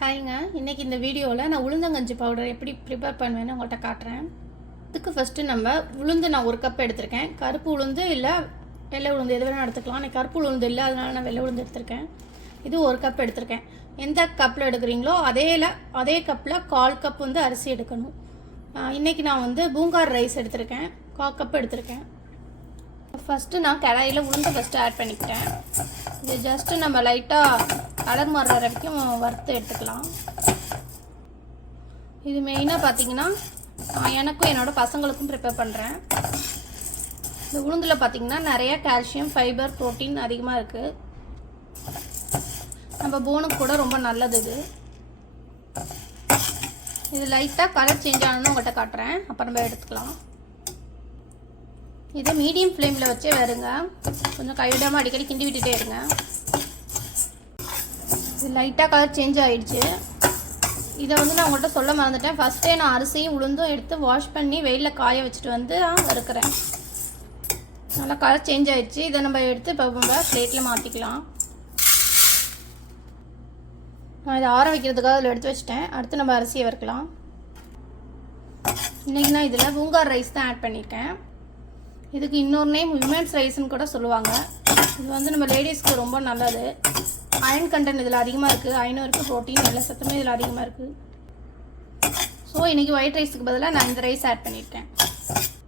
ஹாய்ங்க. இன்றைக்கி இந்த வீடியோவில் நான் உளுந்தங்கஞ்சி பவுடர் எப்படி ப்ரிப்பேர் பண்ணுவேன்னு உங்கள்கிட்ட காட்டுறேன். இதுக்கு ஃபஸ்ட்டு நம்ம உளுந்து நான் 1 கப் எடுத்திருக்கேன். கருப்பு உளுந்து இல்லை வெள்ளை உளுந்து எது வேணால் எடுத்துக்கலாம். எனக்கு கருப்பு உளுந்து இல்லை, அதனால நான் வெள்ளை உளுந்து எடுத்திருக்கேன். இது 1 கப் எடுத்திருக்கேன். எந்த கப்பில் எடுக்கிறீங்களோ அதே கப்பில் 1/4 கப் வந்து அரிசி எடுக்கணும். இன்றைக்கி நான் வந்து பூங்கார் ரைஸ் எடுத்திருக்கேன். 1/4 கப் எடுத்திருக்கேன். ஃபஸ்ட்டு நான் கடாயில் உளுந்து ஃபஸ்ட்டு ஆட் பண்ணிக்கிட்டேன். இது ஜஸ்ட்டு நம்ம லைட்டாக கலர் மாறுற வரைக்கும் வறுத்து எடுத்துக்கலாம். இது மெயினாக பார்த்தீங்கன்னா எனக்கும் என்னோடய பசங்களுக்கும் ப்ரிப்பேர் பண்ணுறேன். இந்த உளுந்தில் பார்த்திங்கன்னா நிறைய கால்சியம், ஃபைபர், ப்ரோட்டீன் அதிகமாக இருக்குது. நம்ம போனுக்கு கூட ரொம்ப நல்லது இது லைட்டாக கலர் சேஞ்ச் ஆனதுன்னு உங்கள்கிட்ட காட்டுறேன், அப்புறம் நம்ம எடுத்துக்கலாம். இதை மீடியம் ஃப்ளேமில் வச்சே வருங்க. கொஞ்சம் கைவிடாமல் அடிக்கடி கிண்டி விட்டுட்டே இருங்க. இது லைட்டாக கலர் சேஞ்ச் ஆகிடுச்சு. இதை வந்து நான் உங்கள்கிட்ட சொல்ல மறந்துட்டேன். ஃபஸ்ட்டே நான் அரிசியும் உளுந்தும் எடுத்து வாஷ் பண்ணி வெயிலில் காய வச்சுட்டு வந்து வறுக்கிறேன். நல்லா கலர் சேஞ்ச் ஆகிடுச்சு. இதை நம்ம எடுத்து இப்போ பிளேட்டில் மாற்றிக்கலாம். நான் இதை ஆற வைக்கிறதுக்காக அதில் எடுத்து வச்சிட்டேன். அடுத்து நம்ம அரிசியை வறுக்கலாம். இன்றைக்கி நான் இதில் பூங்கார் ரைஸ் தான் ஆட் பண்ணியிருக்கேன். இதுக்கு இன்னொரு நேம் விமென்ஸ் ரைஸ்ன்னு கூட சொல்லுவாங்க. இது வந்து நம்ம லேடிஸ்க்கு ரொம்ப நல்லது. அயன் கண்டென்ட் இதில் அதிகமாக இருக்குது. அயனும் இருக்குது, ப்ரோட்டீன், எல்லா சத்துமே இதில் அதிகமாக இருக்குது. ஸோ இன்றைக்கி ஒயிட் ரைஸுக்கு பதிலாக நான் இந்த ரைஸ் ஆட் பண்ணியிருக்கேன்.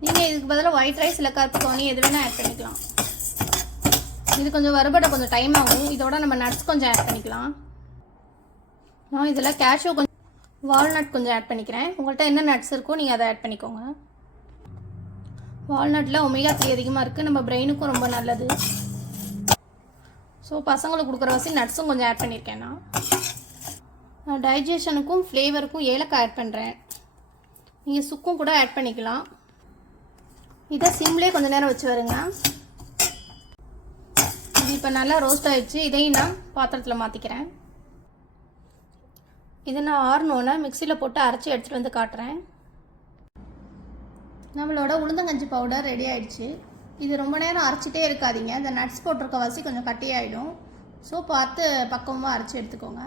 நீங்கள் இதுக்கு பதிலாக ஒயிட் ரைஸ் இல்லை கருப்பு கவுனி எது வேணால் ஆட் பண்ணிக்கலாம். இது கொஞ்சம் வறுபட கொஞ்சம் டைம் ஆகும். இதோட நம்ம நட்ஸ் கொஞ்சம் ஆட் பண்ணிக்கலாம். நான் இதில் கேஷ்யூ கொஞ்சம், வால்நட் கொஞ்சம் ஆட் பண்ணிக்கிறேன். உங்கள்கிட்ட என்ன நட்ஸ் இருக்கோ நீங்கள் அதை ஆட் பண்ணிக்கோங்க. வால்நட்டில் ஒமேகா 3 அதிகமாக இருக்குது. நம்ம பிரெயினுக்கும் ரொம்ப நல்லது. ஸோ பசங்களுக்கு கொடுக்குற வசி நட்ஸும் கொஞ்சம் ஆட் பண்ணியிருக்கேன். நான் டைஜஷனுக்கும் ஃப்ளேவருக்கும் ஏலக்காய் ஆட் பண்ணுறேன். நீங்கள் சுக்கும் கூட ஆட் பண்ணிக்கலாம். இதை சிம்லேயே கொஞ்சம் நேரம் வச்சு வருங்க. இது இப்போ நல்லா ரோஸ்ட் ஆகிடுச்சு. இதையும் நான் பாத்திரத்தில் மாற்றிக்கிறேன். இதை நான் ஆறணுன்னா மிக்சியில் போட்டு அரைச்சி எடுத்துகிட்டு வந்து காட்டுறேன். நம்மளோட உளுந்தங்கஞ்சி பவுடர் ரெடி ஆகிடுச்சு. இது ரொம்ப நேரம் அரைச்சிட்டே இருக்காதீங்க. இந்த நட்ஸ் போட்டிருக்க வாசி கொஞ்சம் கட்டியாயிடும். ஸோ பார்த்து பக்குவமாக அரைச்சி எடுத்துக்கோங்க.